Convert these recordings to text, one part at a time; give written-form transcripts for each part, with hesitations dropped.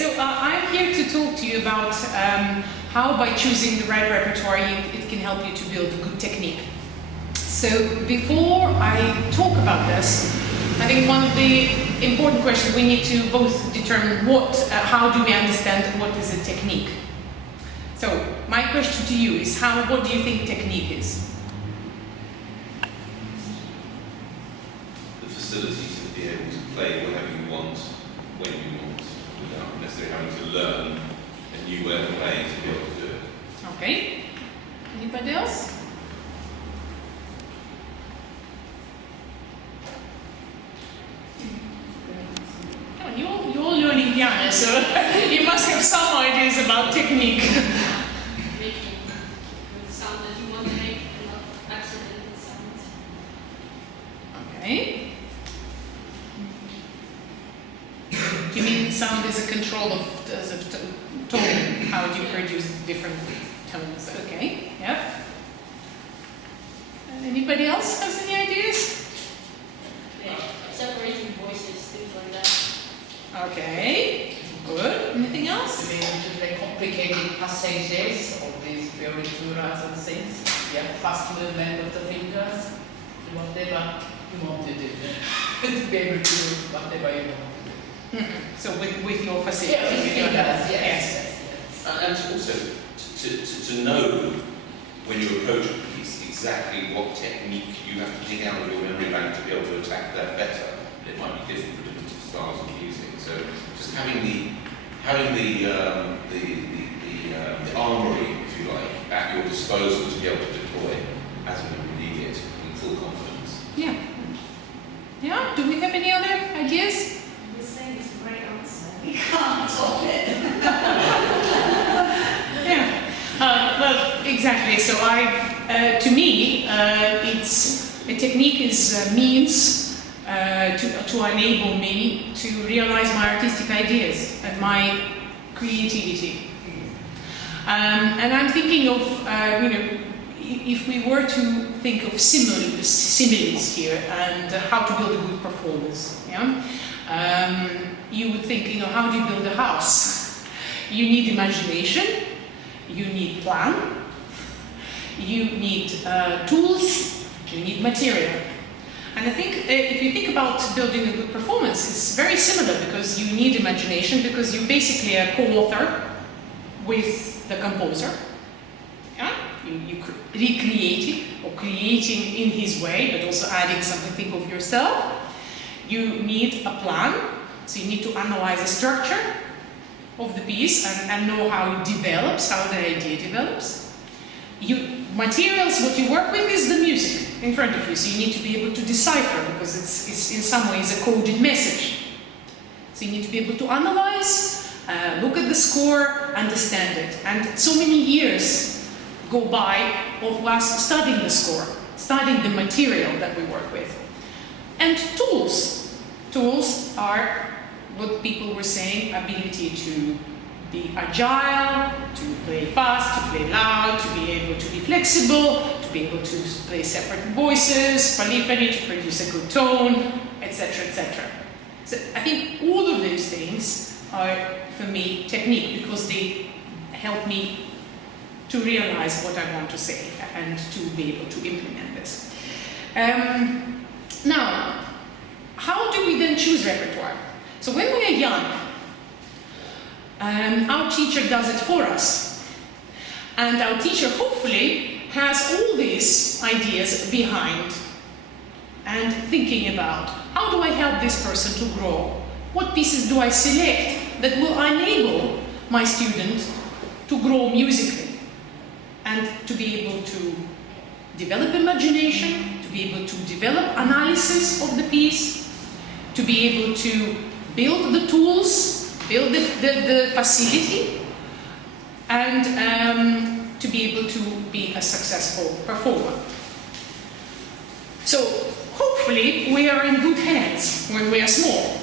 so I'm here to talk to you about how by choosing the right repertoire it can help you to build a good technique. So before I talk about this, I think one of the important questions we need to both determine how do we understand what is a technique. So my question to you is what do you think technique is? The facility to be able to play whatever you want, when you want, without necessarily having to learn a new way of playing to be able to do it. Okay. Anybody else? You're all learning piano, so you must have some ideas about technique. Making the sound that you want to make and not accidental sounds. Okay. Do you mean sound is a control of tone? How do you produce different tones? Okay, yeah. Anybody else has any ideas? Yeah. Separating voices, things like that. Okay, good. Anything else? To be able to play complicated passages of these repertoires and things. Yeah, fast movement of the fingers, whatever you want to do. To be able to do whatever you want to do. Mm-hmm. So with your facility. Yeah, with fingers, yes. And also to know when you approach a piece exactly what technique you have to dig out of your memory bank to be able to attack that better. It might be different for different styles of music. So just having the armory, if you like, at your disposal to be able to deploy as and when you need it in full confidence. Yeah. Yeah. Do we have any other ideas? This thing is a great answer. You can't solve it. Yeah. Well, exactly. So to me, it's a technique is a means to enable me to realize my artistic ideas and my creativity. And I'm thinking of, if we were to think of similes here and how to build a good performance, yeah? You would think, how do you build a house? You need imagination, you need plan, you need tools, you need material. And I think if you think about building a good performance, it's very similar because you need imagination, because you're basically a co-author with the composer. Yeah? You recreating or creating in his way, but also adding something of yourself. You need a plan, so you need to analyze the structure of the piece and know how it develops, how the idea develops. Materials, what you work with is the music in front of you, so you need to be able to decipher, because it's in some ways a coded message. So you need to be able to analyze, look at the score, understand it. And so many years go by of us studying the score, studying the material that we work with. And tools. Tools are what people were saying, ability to be agile, to play fast, to play loud, to be able to be flexible, to be able to play separate voices, polyphony, to produce a good tone, etc., etc. So I think all of those things are, for me, technique, because they help me to realize what I want to say and to be able to implement this. Now, how do we then choose repertoire? So when we are young, our teacher does it for us. And our teacher hopefully has all these ideas behind and thinking about, how do I help this person to grow? What pieces do I select that will enable my student to grow musically and to be able to develop imagination, to be able to develop analysis of the piece, to be able to build the tools, build the facility, and to be able to be a successful performer. So hopefully we are in good hands when we are small.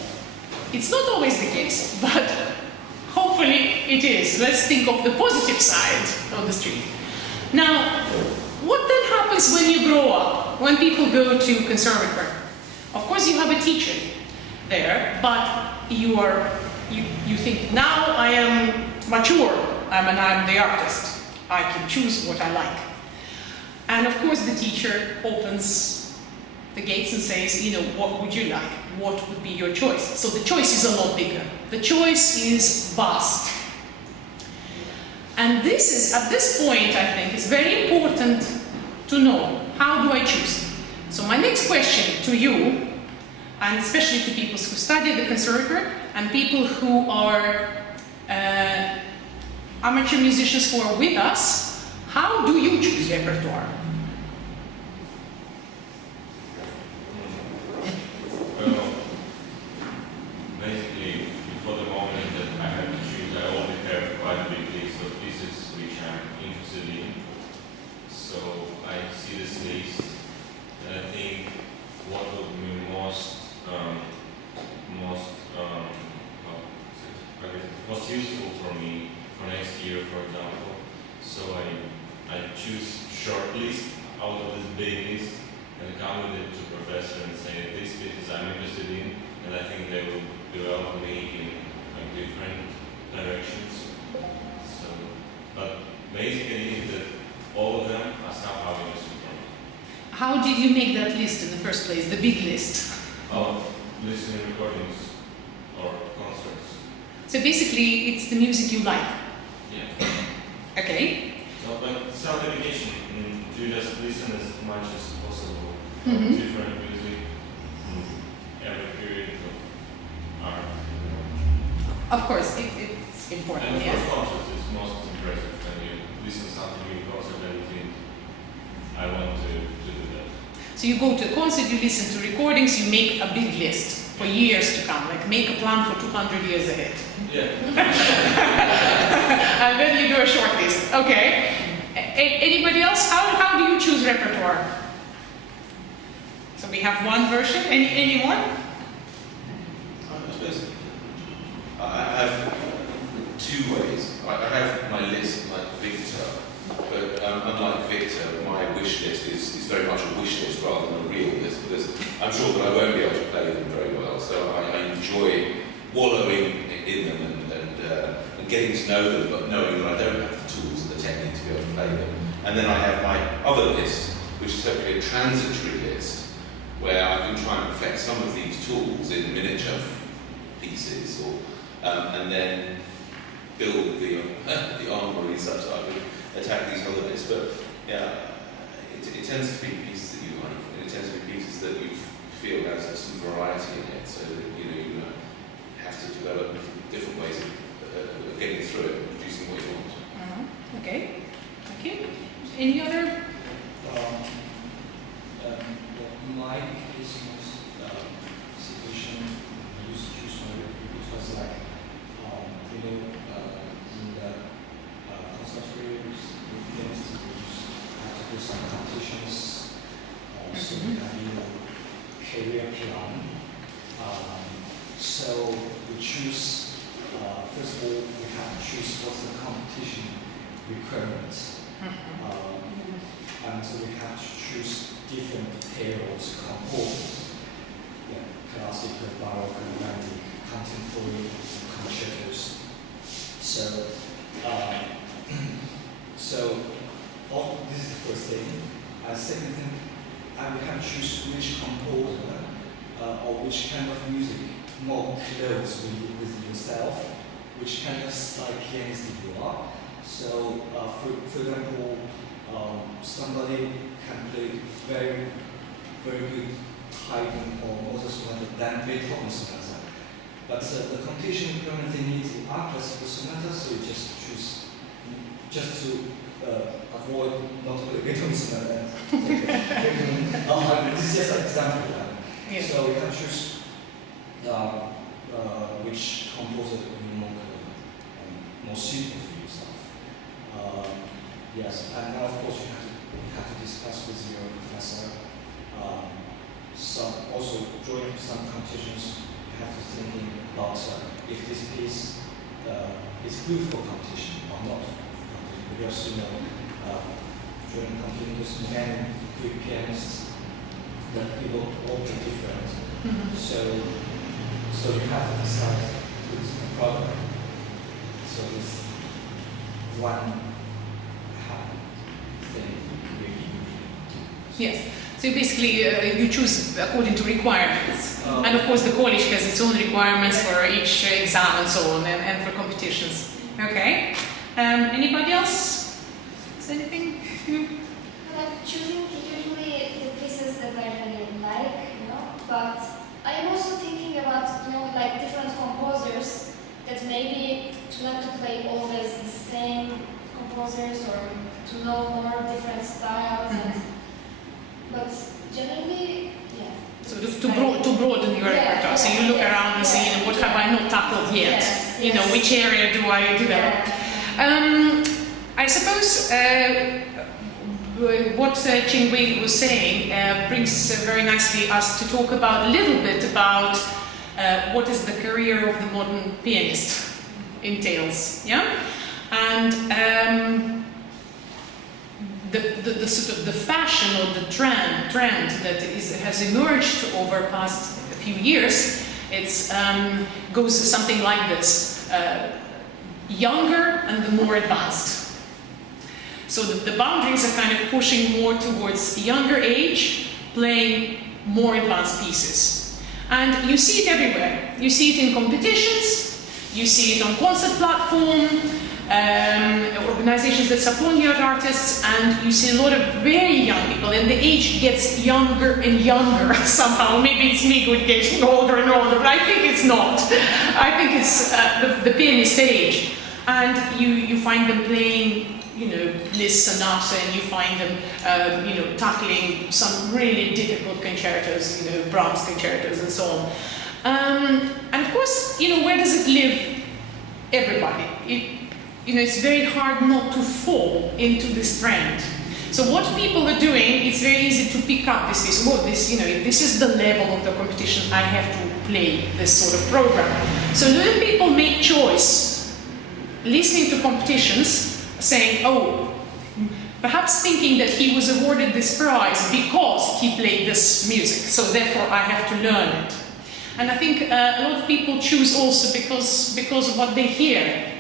It's not always the case, but hopefully it is. Let's think of the positive side of the street. Now, what then happens when you grow up, when people go to conservatory? Of course you have a teacher there, but you are you think, now I am mature, I'm the artist. I can choose what I like. And of course the teacher opens the gates and says, what would you like? What would be your choice? So the choice is a lot bigger. The choice is vast. And this is, at this point, I think, is very important to know, how do I choose? So my next question to you, and especially to people who study the conservatory, and people who are amateur musicians who are with us, how do you choose repertoire? Well, basically, for the moment that I have to choose, I already have quite a big list of pieces which I'm interested in. So I see this list, and I think what would be most useful for me for next year, for example. So I choose short list out of this big list and come with it to professor and say these pieces I'm interested in, and I think they will develop me in different directions. So, but basically that all of them are somehow interesting for me. How did you make that list in the first place, the big list? Oh, listening recordings or concerts. So basically, it's the music you like. Yeah. Okay. So, but self-education, to just listen as much as possible. Mhm. Different music, every period of art. Of course, it's important. And of Yeah. course, concerts is most impressive when you listen to something in concert and you think, I want to do that. So you go to a concert, you listen to recordings, you make a big list for years to come, like make a plan for 200 years ahead. Yeah. And then you do a short list. Okay. Anybody else? How do you choose repertoire? So we have one version. Anyone? I suppose I have two ways. I have my list like Victor, but unlike Victor, my wish list is very much a wish list rather than a real list, because I'm sure that I won't be able to play them very well. So I enjoy wallowing in them and getting to know them, but knowing that I don't have the tools and the technique to be able to play them. And then I have my other list, which is hopefully a transitory list, where I can try and perfect some of these tools in miniature pieces, or and then build the armory such that I can attack these other lists. But yeah, it tends to be pieces that you like, and it tends to be pieces that you feel has some variety in it, so that you have to develop different ways of getting through it and producing what you want. Okay. Thank you. Any other? My Christmas situation, I used to choose my because like in the conservatory, we have to do some competitions, so we have career plan. So we choose. First of all, we have to choose what's the competition requirements. And so we have to choose different tables, composers, classical, baroque, romantic, contemporary, concertos. So, this is the first thing. Second thing, we have to choose which composer or which kind of music more close with yourself, which kind of style pianist you are. So, for example, somebody can play very, very good Haydn or Mozart sonata than Beethoven sonata. But the competition currently needs the art classical sonata, so you just choose, just to avoid not playing Beethoven sonata. This is just an example. Yeah. So you can choose which composer will be more suitable for yourself. Yes, and now of course you have to discuss with your professor. Also during some competitions, you have to think about if this piece is good for competition or not. Because during competitions, many good pianists that people all play different. So you have to decide with one thing really. Yes. So basically, you choose according to requirements. Oh. And of course, the college has its own requirements for each exam and so on, and for competitions. Okay. Anybody else? Is anything? Like choosing usually the pieces that I really like, but I am also thinking about, like different composers that maybe to not to play always the same composers or to know more different styles. But generally, yeah. So to broaden your repertoire. So you look around and say, what have I not tackled yet? Yes. Which area do I develop? I suppose what Ching-Wei was saying brings very nicely us to talk about a little bit about what is the career of the modern pianist entails, yeah? And the sort of the fashion or the trend that has emerged over past few years, it's goes something like this: younger and the more advanced. So the boundaries are kind of pushing more towards younger age, playing more advanced pieces, and you see it everywhere. You see it in competitions, you see it on concert platform. Organizations that support young artists, and you see a lot of very young people, and the age gets younger and younger somehow. Maybe it's me who gets older and older, but I think it's not. I think it's the pianist age, and you find them playing, Liszt sonata, and you find them, tackling some really difficult concertos, Brahms concertos and so on. And of course, where does it live? Everybody. It's very hard not to fall into this trend. So what people are doing, it's very easy to pick up this, if this is the level of the competition, I have to play this sort of program. So little people make choice, listening to competitions, saying, perhaps thinking that he was awarded this prize because he played this music, so therefore I have to learn it. And I think a lot of people choose also because of what they hear.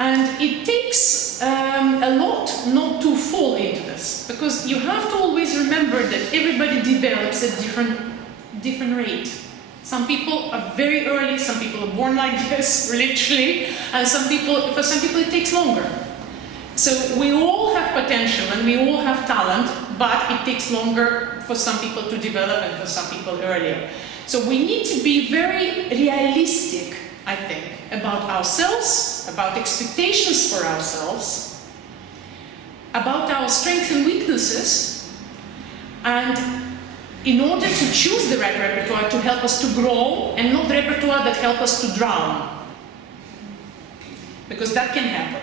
And it takes a lot not to fall into this, because you have to always remember that everybody develops at different rate. Some people are very early, some people are born like this, literally, and for some people it takes longer. So we all have potential and we all have talent, but it takes longer for some people to develop and for some people earlier. So we need to be very realistic, I think, about ourselves, about expectations for ourselves, about our strengths and weaknesses, and in order to choose the right repertoire to help us to grow, and not repertoire that help us to drown, because that can happen.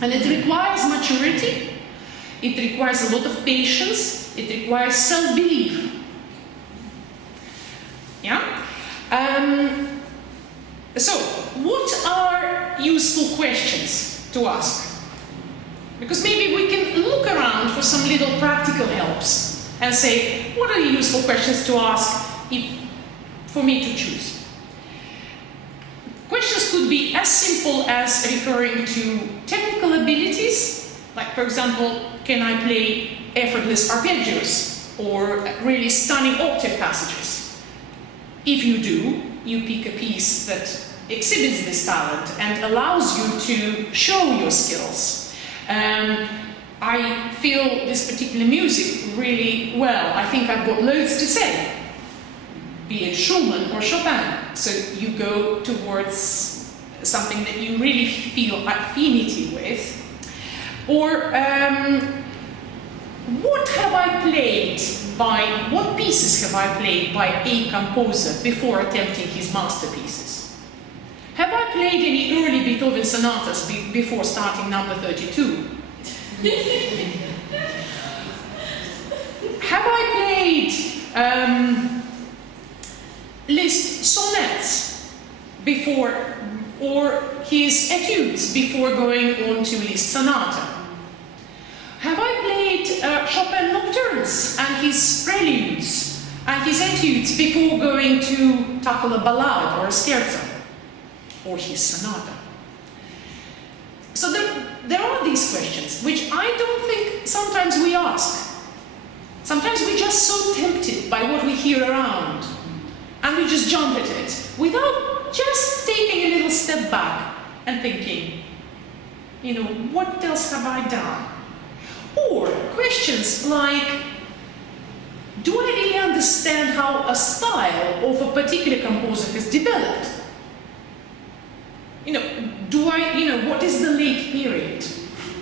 And it requires maturity, it requires a lot of patience, it requires self-belief. Yeah? So, what are useful questions to ask? Because maybe we can look around for some little practical helps and say, what are useful questions to ask for me to choose? Questions could be as simple as referring to technical abilities, like for example, can I play effortless arpeggios or really stunning octave passages? If you do, you pick a piece that exhibits this talent and allows you to show your skills. I feel this particular music really well. I think I've got loads to say, be it Schumann or Chopin. So you go towards something that you really feel affinity with. Or what pieces have I played by a composer before attempting his masterpieces? Have I played any early Beethoven sonatas before starting number 32? Have I played Liszt sonnets before, or his etudes before going on to Liszt sonata? Have I played Chopin nocturnes and his preludes and his etudes before going to tackle a ballade or a scherzo or his sonata? So there are these questions which I don't think sometimes we ask. Sometimes we're just so tempted by what we hear around, and we just jump at it without just taking a little step back and thinking, what else have I done? Or questions like, do I really understand how a style of a particular composer has developed? What is the late period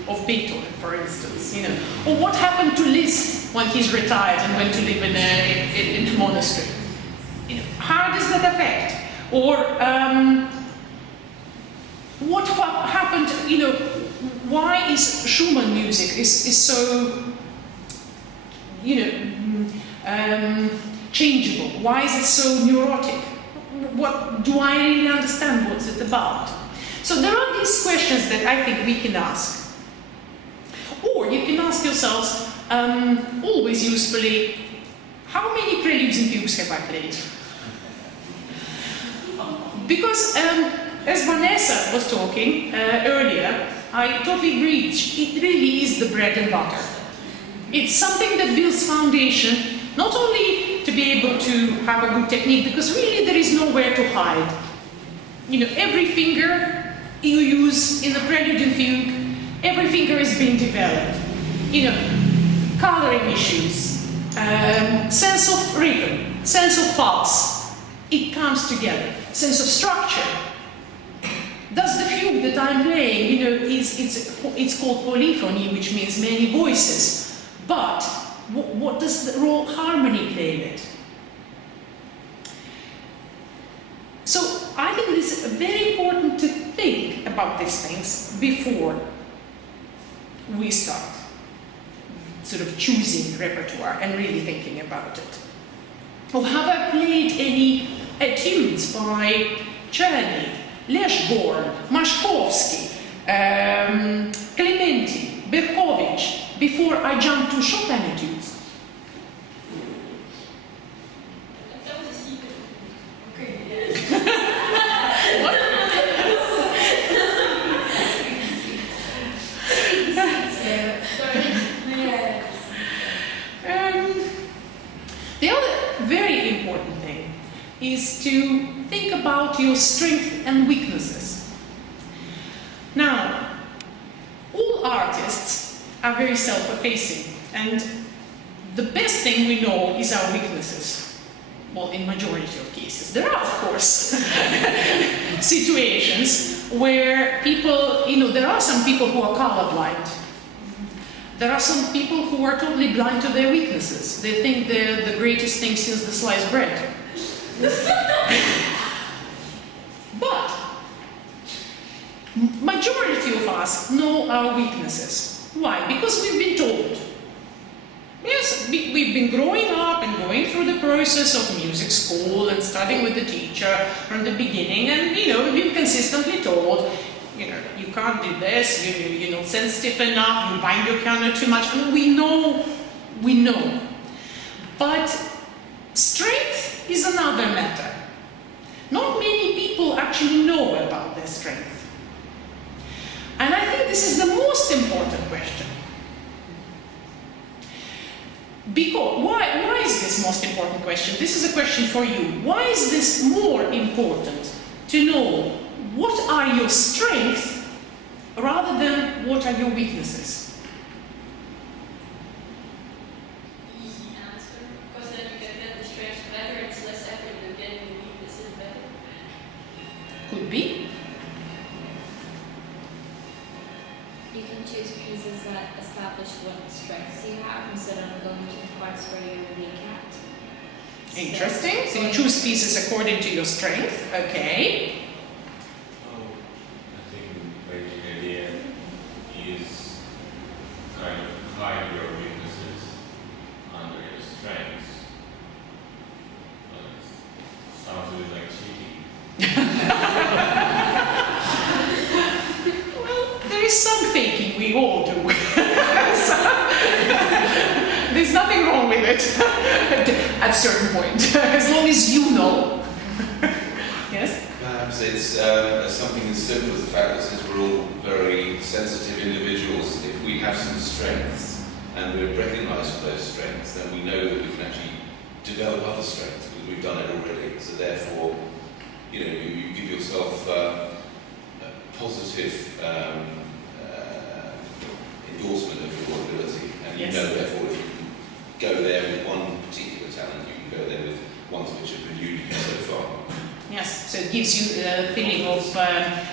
of Beethoven, for instance? Or what happened to Liszt when he's retired and went to live in a monastery? How does that affect? Or what happened? Why is Schumann music is so changeable? Why is it so neurotic? What do I really understand? What's it about? So there are these questions that I think we can ask. Or you can ask yourselves, always usefully, how many preludes and fugues have I played? Because as Vanessa was talking earlier, I totally agree, it really is the bread and butter. It's something that builds foundation, not only to be able to have a good technique, because really there is nowhere to hide. Every finger you use in the prelude and fugue, every finger is being developed. Coloring issues, sense of rhythm, sense of pulse, it comes together. Sense of structure. Does the fugue that I'm playing, it's called polyphony, which means many voices. But what does the role harmony play in it? So I think it is very important to think about these things before we start sort of choosing repertoire and really thinking about it. Or have I played any etudes by Czerny, Leszborn, Maszkowski, Clementi, Berkovich before I jump to Chopin etudes? That was a secret. Okay. What? The other very important thing is to think about your strengths and weaknesses. Now, all artists are very self-effacing, and the best thing we know is our weaknesses. Well, in majority of cases. There are, of course, situations where people, there are some people who are colorblind. There are some people who are totally blind to their weaknesses. They think they're the greatest thing since the sliced bread. But majority of us know our weaknesses. Why? Because we've been told. Yes, we've been growing up and going through the process of music school and studying with the teacher from the beginning, and we've been consistently told, you can't do this, you're not sensitive enough, you bang your piano too much. I mean, we know. But strength is another matter. Not many people actually know about their strength. And I think this is the most important question. Because, why is this most important question? This is a question for you. Why is this more important to know what are your strengths rather than what are your weaknesses? Easy answer. Because then you get the strengths better, it's less effort than getting the weaknesses better. Could be. You can choose pieces that establish what strengths you have instead of going to the parts where you're weak at. Interesting. So you choose pieces according to your strength. Okay. I think the basic idea is kind of hide your weaknesses under your strengths. But it sounds a bit like cheating. Well, there is some faking we all do. There's nothing wrong with it at a certain point, as long as you know. Yes? Perhaps it's something as simple as the fact that since we're all very sensitive individuals, if we have some strengths and we're recognised for those strengths, then we know that we can actually develop other strengths because we've done it already. So therefore, you give yourself a positive endorsement of your ability, and you Yes. know therefore if you can go there with one particular talent, you can go there with ones which have been unique so far. Yes, so it gives you a feeling of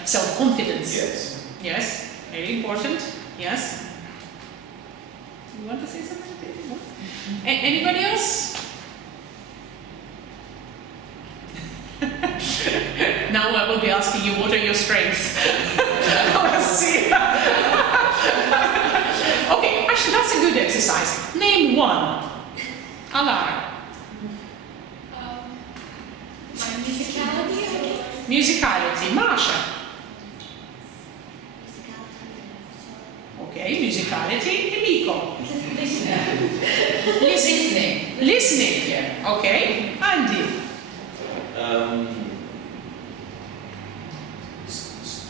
self-confidence. Yes. Yes, very important. Yes. You want to say something? No? Anybody else? Now I will be asking you, what are your strengths? Let's see. Okay, actually that's a good exercise. Name one. Alara. My musicality, I guess. Musicality. Masha. Okay, musicality. Emiko. Listening. Listening. Yeah. Okay. Andy.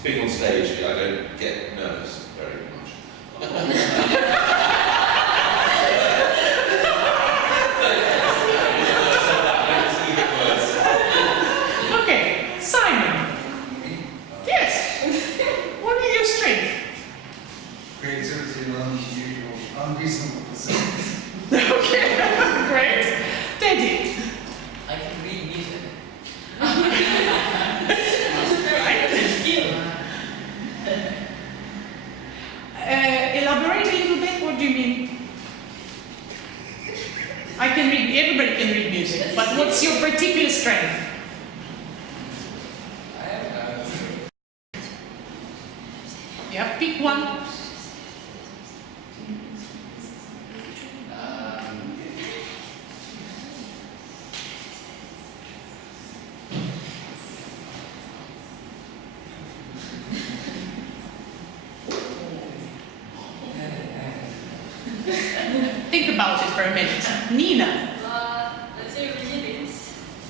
Being on stage, I don't get nervous very much. Okay, Simon. Yes. What are your strengths? Creativity and unusual, unreasonable pursuits. Okay, great. Teddy. I can read music. Elaborate a little bit. What do you mean? I can read. Everybody can read music, but what's your particular strength? Yeah, pick one. Think about it for a minute. Nina. Let's say resilience.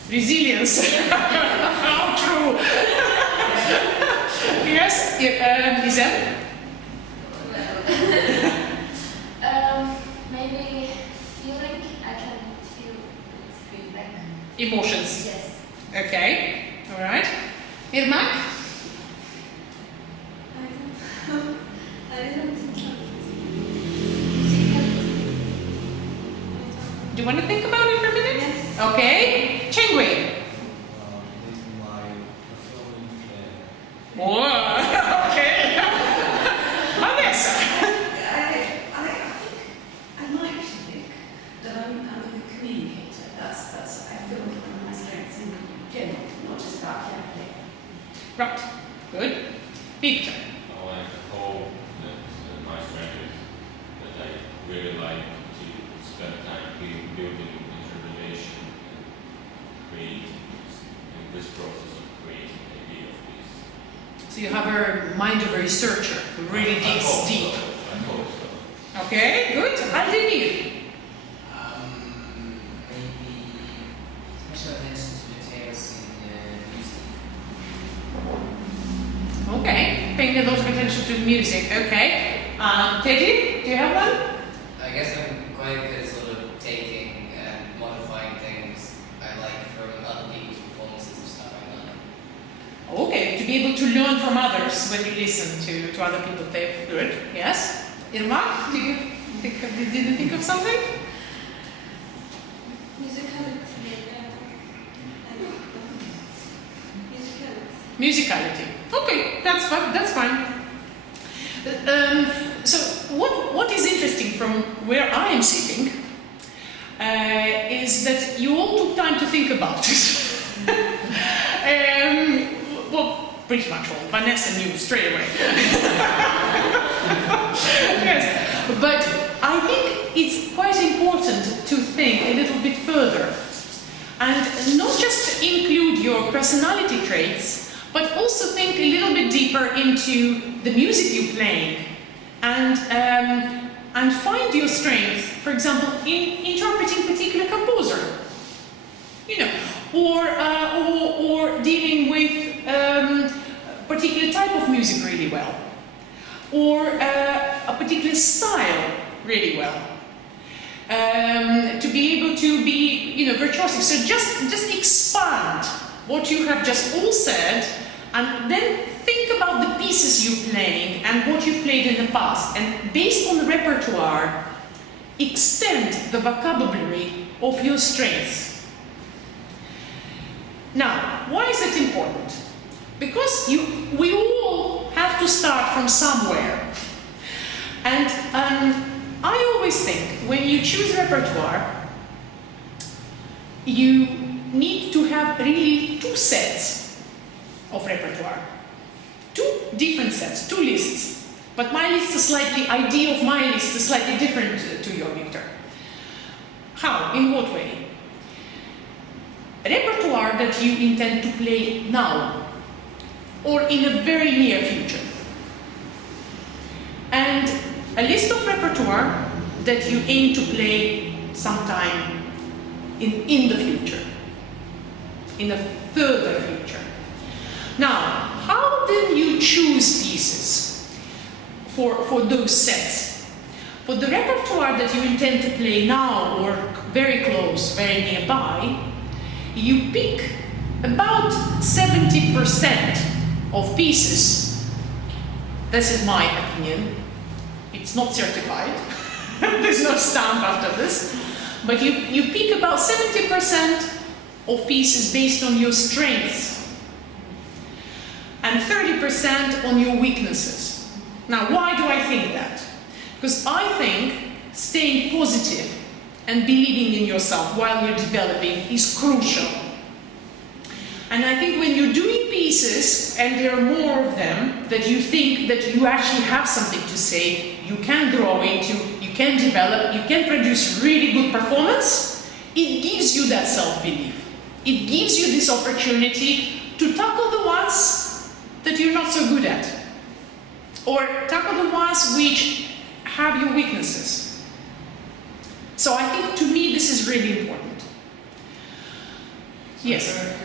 Resilience. How true. Yes, Isabel? Maybe feeling. I can feel feedback. Emotions. Yes. Okay, all right. Irmak? I didn't think Do you want to think about it for a minute? Yes. Okay. Chengwei? Making my performing flair. Whoa, okay. Vanessa? I like to think that I'm a good communicator. That's I feel like one of my strengths in general, not just about piano. Right, good. Victor? I like to hope that my strength is that I really like to spend time building interrelation and create in this process of creating ideas. So you have a mind of a researcher who really digs deep. I hope so. Okay, good. Aldemir? Maybe special attention to details in music. Okay, paying a lot of attention to music. Okay. Teddy, do you have one? I guess I'm quite good at sort of taking and modifying things I like from other people's performances of stuff I've done. Okay, to be able to learn from others when you listen to other people. Good. Yes. Irma, did you think of something? Musicality. Okay, that's fine. That's fine. So what is interesting from where I am sitting is that you all took time to think about it. Well, pretty much all. Vanessa knew straight away. Yes, but I think it's quite important to think a little bit further and not just include your personality traits, but also think a little bit deeper into the music you're playing and find your strength, for example, in interpreting particular composer, you know, or dealing with particular type of music really well, or a particular style really well. To be able to be, virtuosic. So just expand what you have just all said, and then think about the pieces you're playing and what you've played in the past, and based on the repertoire, extend the vocabulary of your strengths. Now, why is it important? Because we all have to start from somewhere. And I always think when you choose repertoire, you need to have really two sets of repertoire. Two different sets, two lists. But my list is idea of my list is slightly different to your, Victor. How? In what way? Repertoire that you intend to play now, or in a very near future. And a list of repertoire that you aim to play sometime in the future, in a further future. Now, how then you choose pieces for those sets? For the repertoire that you intend to play now or very close, very nearby, you pick about 70% of pieces. This is my opinion. It's not certified. There's no stamp after this. But you pick about 70% of pieces based on your strengths and 30% on your weaknesses. Now, why do I think that? Because I think staying positive and believing in yourself while you're developing is crucial. And I think when you're doing pieces, and there are more of them, that you think that you actually have something to say, you can grow into, you can develop, you can produce really good performance, it gives you that self-belief. It gives you this opportunity to tackle the ones that you're not so good at, or tackle the ones which have your weaknesses. So I think, to me, this is really important. Yes?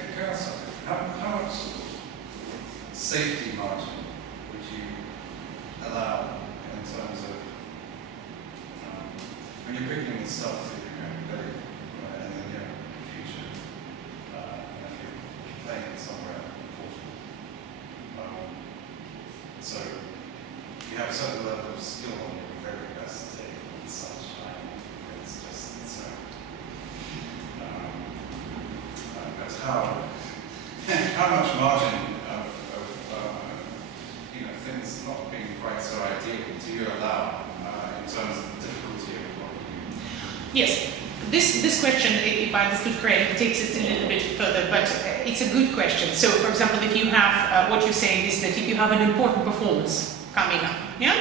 How much safety margin would you allow in terms of when you're picking the stuff that you're going to play in the near future, and if you're playing it somewhere important? So you have a certain level of skill on your very best day and such. It's just but how much margin of things not being quite so ideal do you allow in terms of the difficulty of what you do? Yes, this question, if I understood correctly, takes it a little bit further, but it's a good question. So, for example, if you have, what you're saying is that if you have an important performance coming up, yeah?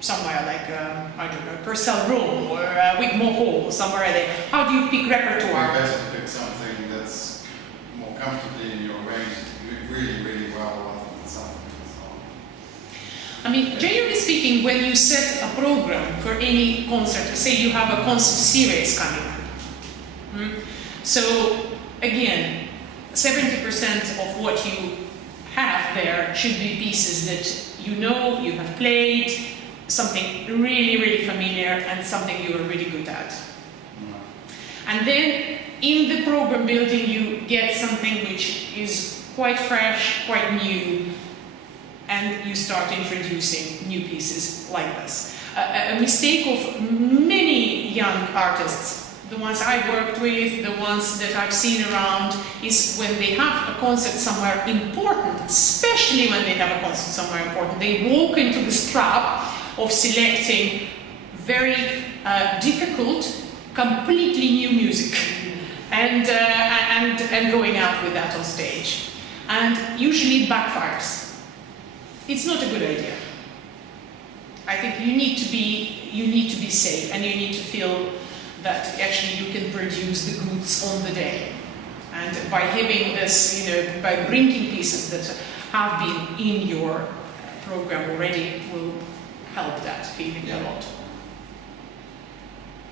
Somewhere like, I don't know, Purcell Room or Wigmore Hall, somewhere there, how do you pick repertoire? It's better to pick something that's more comfortably in your range to do really, really well rather than something that's not. I mean, generally speaking, when you set a program for any concert, say you have a concert series coming up, so again, 70% of what you have there should be pieces that you know, you have played, something really, really familiar, and something you are really good at. And then in the program building, you get something which is quite fresh, quite new, and you start introducing new pieces like this. A mistake of many young artists, the ones I worked with, the ones that I've seen around, is when they have a concert somewhere important, especially when they have a concert somewhere important, they walk into this trap of selecting very difficult, completely new music and going out with that on stage. And usually it backfires. It's not a good idea. I think you need to be safe, and you need to feel that actually you can produce the goods on the day. And by having this, by bringing pieces that have been in your program already will help that feeling a lot.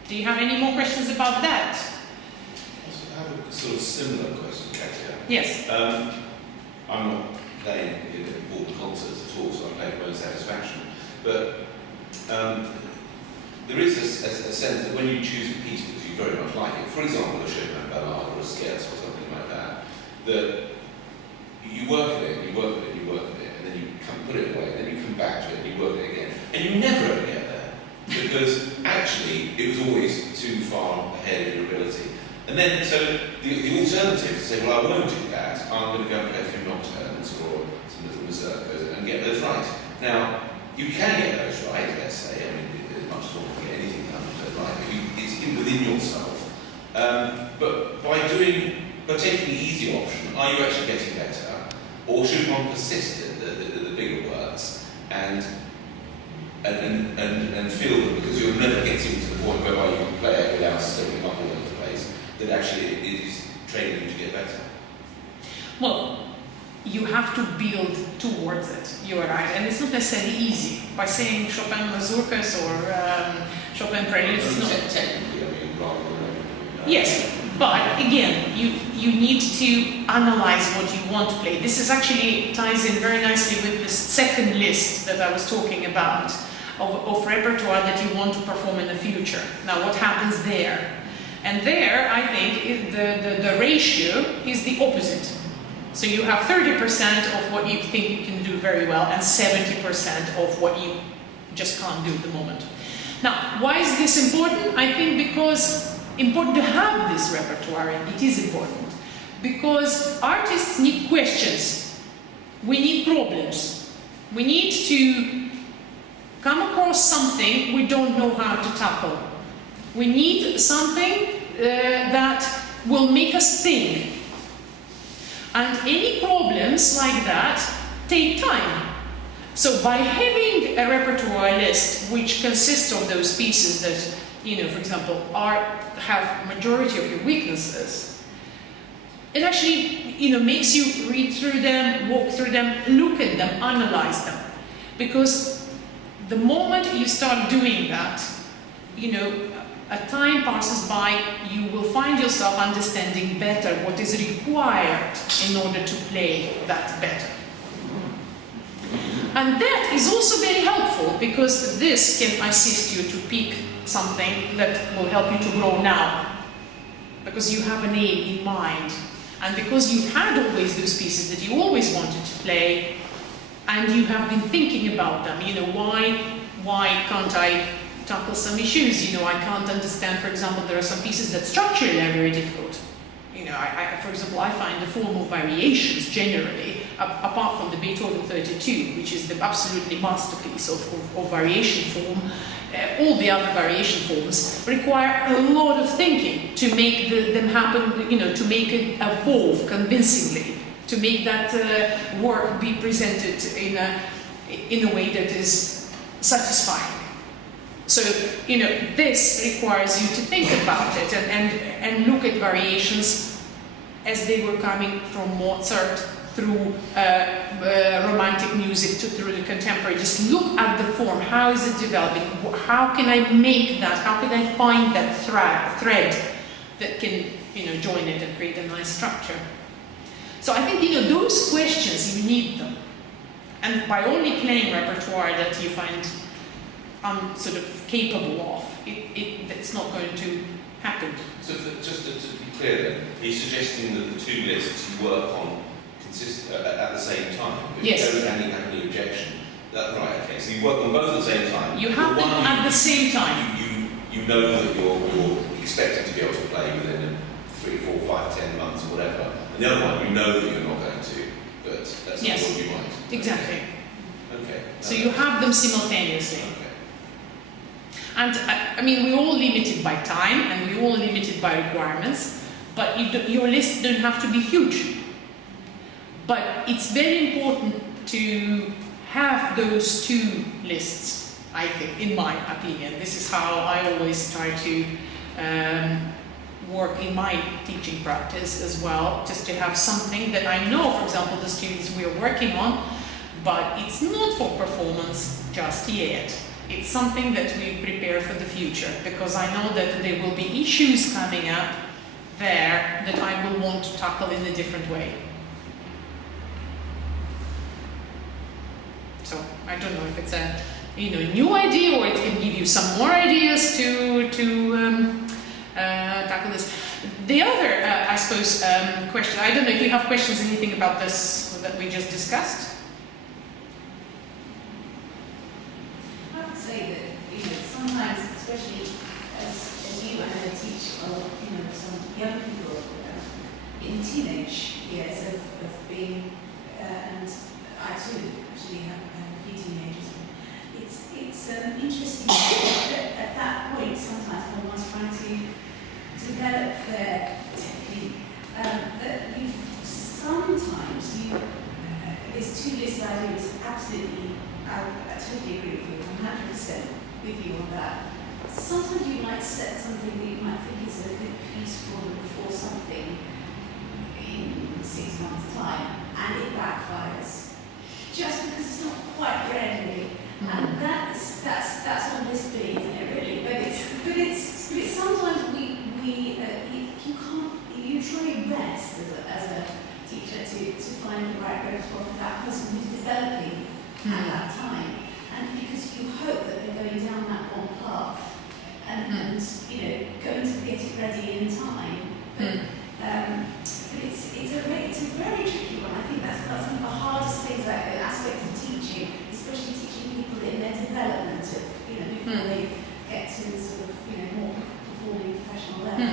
Do you have any more questions about that? I have a sort of similar question, Katia. Yes. I'm not playing important concerts at all, so I play for my own satisfaction. But there is a sense that when you choose a piece because you very much like it, for example, a Chopin ballade or a scherzo or something like that, that you work at it, and you work at it, and you work at it, and then you put it away, and then you come back to it, and you work at it again, and you never ever get there, because actually it was always too far ahead of your ability. And then, so the alternative is to say, well, I won't do that, I'm going to go and play a few nocturnes or some little mazurkas and get those right. Now, you can get those right, let's say, I mean, as much as one can get anything done right, but it's within yourself. But by taking the easy option, are you actually getting better? Or should one persist at the bigger works and feel that because you're never getting to the point whereby you can play it without slipping up all over the place, that actually it is training you to get better? Well, you have to build towards it, you're right, and it's not necessarily easy. By saying Chopin mazurkas or Chopin preludes, it's not... Technically, I mean, rather than... Yes, but again, you need to analyze what you want to play. This is actually ties in very nicely with the second list that I was talking about of repertoire that you want to perform in the future. Now, what happens there? And there, I think, the ratio is the opposite. So you have 30% of what you think you can do very well and 70% of what you just can't do at the moment. Now, why is this important? I think because important to have this repertoire, and it is important. Because artists need questions. We need problems. We need to come across something we don't know how to tackle. We need something that will make us think. And any problems like that take time. So by having a repertoire list which consists of those pieces that, you know, for example, have majority of your weaknesses, it actually, you know, makes you read through them, walk through them, look at them, analyze them. Because the moment you start doing that, you know, a time passes by, you will find yourself understanding better what is required in order to play that better. And that is also very helpful because this can assist you to pick something that will help you to grow now. Because you have an aim in mind. And because you've had always those pieces that you always wanted to play, and you have been thinking about them, you know, why can't I tackle some issues? You know, I can't understand, for example, there are some pieces that structurally are very difficult. You know, for example, I find the formal variations generally, apart from the Beethoven 32, which is the absolutely masterpiece of variation form, all the other variation forms require a lot of thinking to make them happen, you know, to make it evolve convincingly, to make that work be presented in a way that is satisfying. So, you know, this requires you to think about it and look at variations as they were coming from Mozart through romantic music through the contemporary. Just look at the form. How is it developing? How can I make that? How can I find that thread that can, you know, join it and create a nice structure? So I think, you know, those questions, you need them. And by only playing repertoire that you find sort of capable of, it's not going to happen. So just to be clear then, are you suggesting that the two lists you work on at the same time? Yes. You don't have any objection. Right, okay, so you work on both at the same time. You have them at the same time. You know that you're expecting to be able to play within 3, 4, 5, 10 months or whatever. And the other one, you know that you're not going to, but that's not what you might. Exactly. Okay. So you have them simultaneously. Okay. And I mean, we're all limited by time and we're all limited by requirements, but your list don't have to be huge. But it's very important to have those two lists, I think, in my opinion. This is how I always try to work in my teaching practice as well, just to have something that I know, for example, the students we're working on, but it's not for performance just yet. It's something that we prepare for the future, because I know that there will be issues coming up there that I will want to tackle in a different way. So I don't know if it's a new idea or it can give you some more ideas to tackle this. The other, I suppose, question. I don't know if you have questions, anything about this that we just discussed. I would say that, sometimes, especially as you and I teach a lot, some young people in teenage years of being, and I too actually have a few teenagers. It's interesting that at that point sometimes when one's trying to develop their technique, that this two-list idea is absolutely, I totally agree with you, I'm 100% with you on that. Sometimes you might set something that you might think is a good piece for something in 6 months' time, and it backfires. Just because it's not quite ready. And that's what this being, isn't it, really? But it's sometimes you can't, you try your best as a teacher to find the right repertoire for that person who's developing at that time. And because you hope that they're going down that one path and going to get it ready in time. But it's a very tricky one. I think that's one of the hardest things, like the aspect of teaching, especially teaching people in their development of, before they get to sort of, more performing professional level.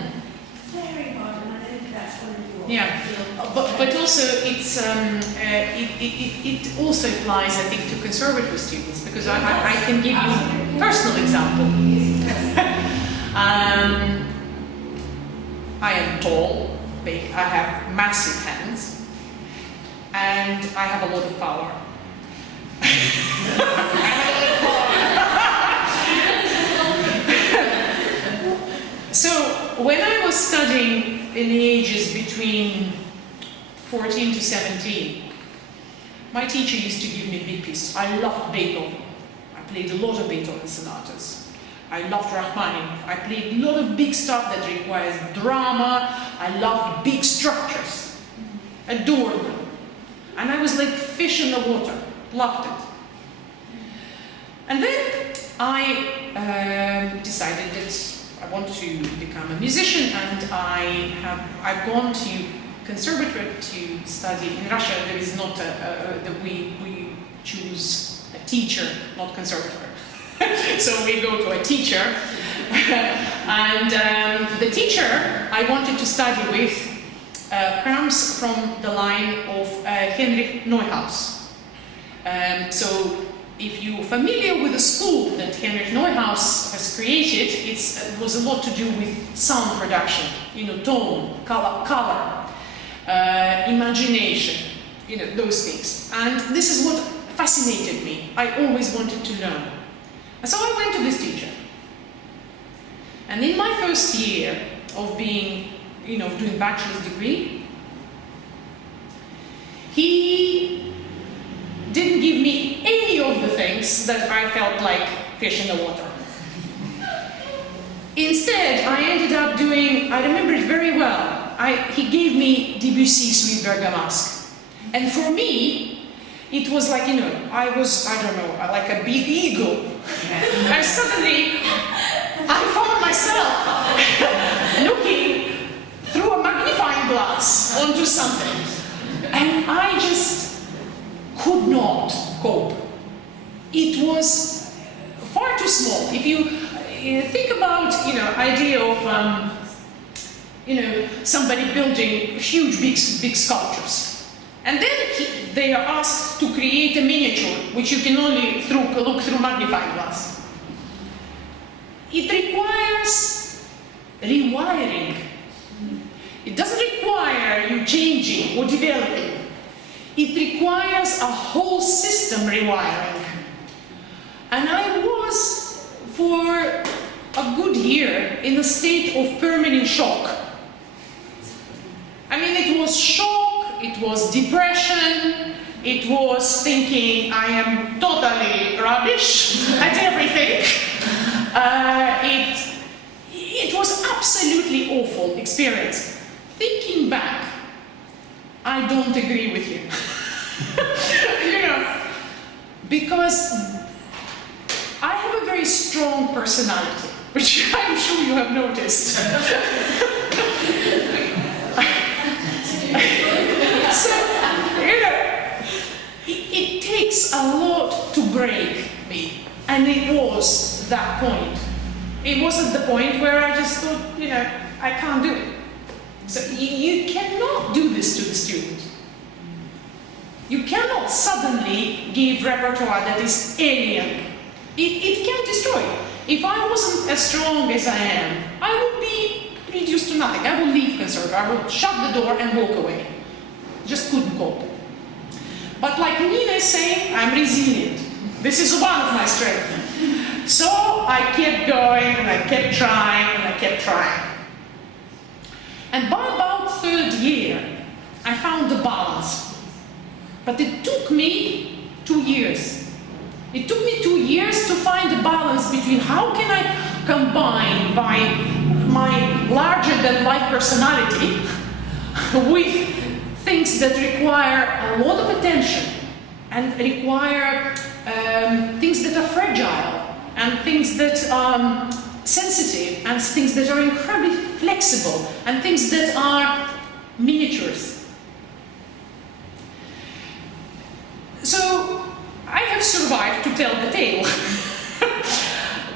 Very hard, and I don't think that's one of your. Yeah, but also it's it also applies, I think, to conservatory students, because I can give you a personal example. I am tall, big, I have massive hands, and I have a lot of power. So when I was studying in the ages between 14 to 17, my teacher used to give me big pieces. I loved Beethoven. I played a lot of Beethoven sonatas. I loved Rachmaninoff. I played a lot of big stuff that requires drama. I loved big structures. Adored them. And I was like fish in the water. Loved it. And then I decided that I want to become a musician, and I've gone to conservatory to study. In Russia, there is not we choose a teacher, not conservatory. So we go to a teacher, and the teacher I wanted to study with comes from the line of Heinrich Neuhaus. So if you're familiar with the school that Heinrich Neuhaus has created, it was a lot to do with sound production, tone, color, imagination, those things. And this is what fascinated me. I always wanted to learn. And so I went to this teacher. And in my first year of being, doing bachelor's degree, he didn't give me any of the things that I felt like fish in the water. Instead, I ended up doing, I remember it very well, he gave me Debussy Suite Bergamasque. And for me, it was like, I was, like a big eagle. And suddenly, I found myself looking through a magnifying glass onto something. And I just could not cope. It was far too small. If you think about, idea of, somebody building huge, big sculptures. And then they are asked to create a miniature, which you can only look through magnifying glass. It requires rewiring. It doesn't require you changing or developing. It requires a whole system rewiring. And I was, for a good year, in a state of permanent shock. I mean, it was shock, it was depression, it was thinking I am totally rubbish at everything. It was absolutely awful experience. Thinking back, I don't agree with you. because I have a very strong personality, which I'm sure you have noticed. So, you know, it takes a lot to break me, and it was that point. It was at the point where I just thought, you know, I can't do it. So you cannot do this to the student. You cannot suddenly give repertoire that is alien. It can destroy. If I wasn't as strong as I am, I would be reduced to nothing. I would leave conservatoire. I would shut the door and walk away. Just couldn't cope. But like Nina is saying, I'm resilient. This is one of my strengths. So I kept going, and I kept trying, and I kept trying. And by about third year, I found the balance. But it took me 2 years. It took me 2 years to find the balance between how can I combine my larger-than-life personality with things that require a lot of attention and require things that are fragile and things that are sensitive and things that are incredibly flexible and things that are miniatures. So I have survived to tell the tale,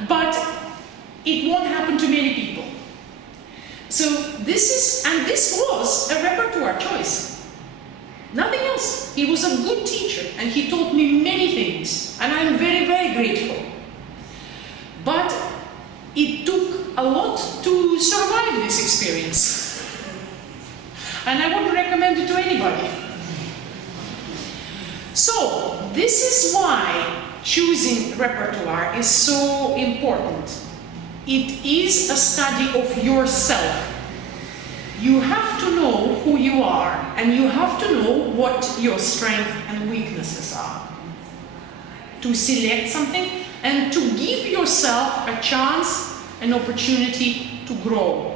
but it won't happen to many people. So this was a repertoire choice. Nothing else. He was a good teacher and he taught me many things, and I'm very, very grateful. But it took a lot to survive this experience. And I wouldn't recommend it to anybody. So, this is why choosing repertoire is so important. It is a study of yourself. You have to know who you are, and you have to know what your strengths and weaknesses are. To select something and to give yourself a chance, an opportunity to grow.